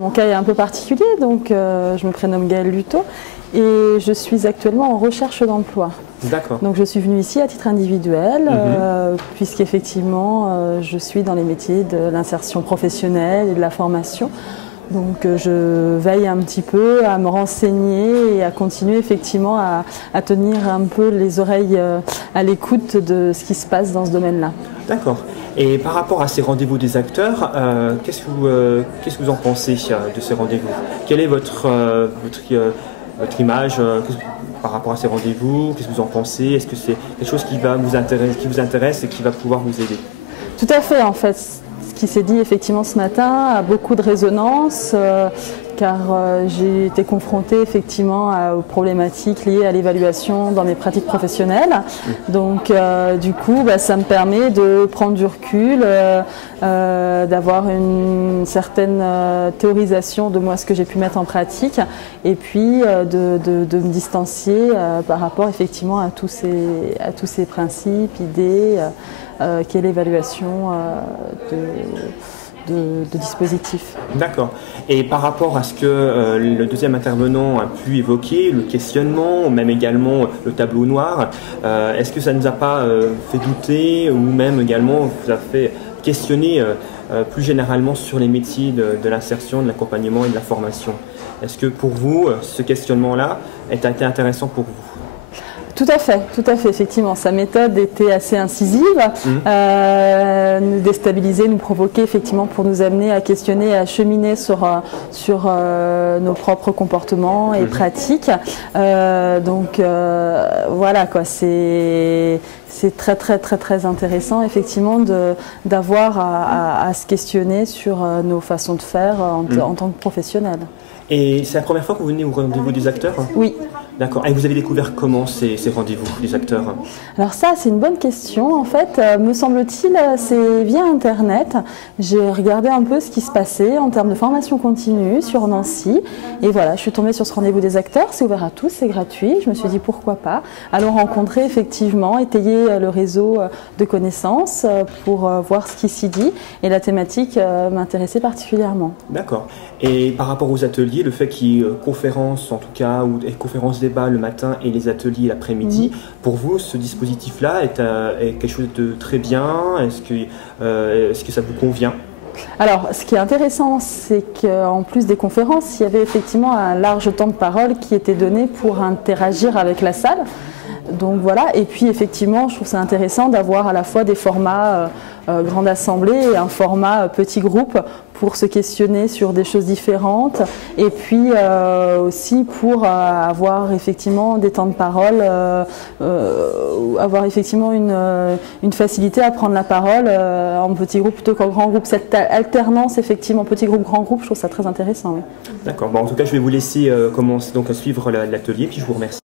Mon cas est un peu particulier, donc je me prénomme Gaëlle Luto et je suis actuellement en recherche d'emploi. D'accord. Donc je suis venue ici à titre individuel, puisqu'effectivement je suis dans les métiers de l'insertion professionnelle et de la formation. Donc je veille un petit peu à me renseigner et à continuer effectivement à tenir un peu les oreilles à l'écoute de ce qui se passe dans ce domaine-là. D'accord. Et par rapport à ces rendez-vous des acteurs, qu'est-ce que vous en pensez de ces rendez-vous? Quelle est votre image par rapport à ces rendez-vous? Qu'est-ce que vous en pensez? Est-ce que c'est quelque chose qui vous intéresse et qui va pouvoir vous aider? Tout à fait, en fait. Ce qui s'est dit effectivement ce matin a beaucoup de résonance car j'ai été confrontée effectivement aux problématiques liées à l'évaluation dans mes pratiques professionnelles. Donc du coup ça me permet de prendre du recul, d'avoir une certaine théorisation de moi ce que j'ai pu mettre en pratique et puis de me distancier par rapport effectivement à tous ces principes, idées, qu'est l'évaluation de dispositifs. D'accord. Et par rapport à ce que le deuxième intervenant a pu évoquer, le questionnement, ou même également le tableau noir, est-ce que ça ne nous a pas fait douter ou même également vous a fait questionner plus généralement sur les métiers de l'insertion, de l'accompagnement et de la formation? Est-ce que pour vous, ce questionnement-là a été intéressant pour vous? Tout à fait, effectivement. Sa méthode était assez incisive, nous déstabiliser, nous provoquer effectivement pour nous amener à questionner, à cheminer sur nos propres comportements et pratiques. Donc voilà quoi, c'est très intéressant effectivement d'avoir à se questionner sur nos façons de faire en tant que professionnels. Et c'est la première fois que vous venez au rendez-vous des acteurs? Oui. D'accord. Et vous avez découvert comment ces rendez-vous des acteurs? Alors ça, c'est une bonne question. En fait, me semble-t-il, c'est via Internet. J'ai regardé un peu ce qui se passait en termes de formation continue sur Nancy. Et voilà, je suis tombée sur ce rendez-vous des acteurs. C'est ouvert à tous, c'est gratuit. Je me suis dit pourquoi pas. Allons rencontrer effectivement, étayer le réseau de connaissances pour voir ce qui s'y dit. Et la thématique m'intéressait particulièrement. D'accord. Et par rapport aux ateliers, le fait qu'il y ait conférences en tout cas, ou des conférences débat le matin et les ateliers l'après-midi, pour vous, ce dispositif-là est quelque chose de très bien? Est-ce que ça vous convient? Alors, ce qui est intéressant, c'est qu'en plus des conférences, il y avait effectivement un large temps de parole qui était donné pour interagir avec la salle. Donc voilà, et puis effectivement, je trouve ça intéressant d'avoir à la fois des formats grande assemblée et un format petit groupe pour se questionner sur des choses différentes et puis aussi pour avoir effectivement des temps de parole, avoir effectivement une facilité à prendre la parole en petit groupe plutôt qu'en grand groupe. Cette alternance effectivement petit groupe, grand groupe, je trouve ça très intéressant. Oui. D'accord, bon, en tout cas je vais vous laisser commencer donc à suivre l'atelier puis je vous remercie.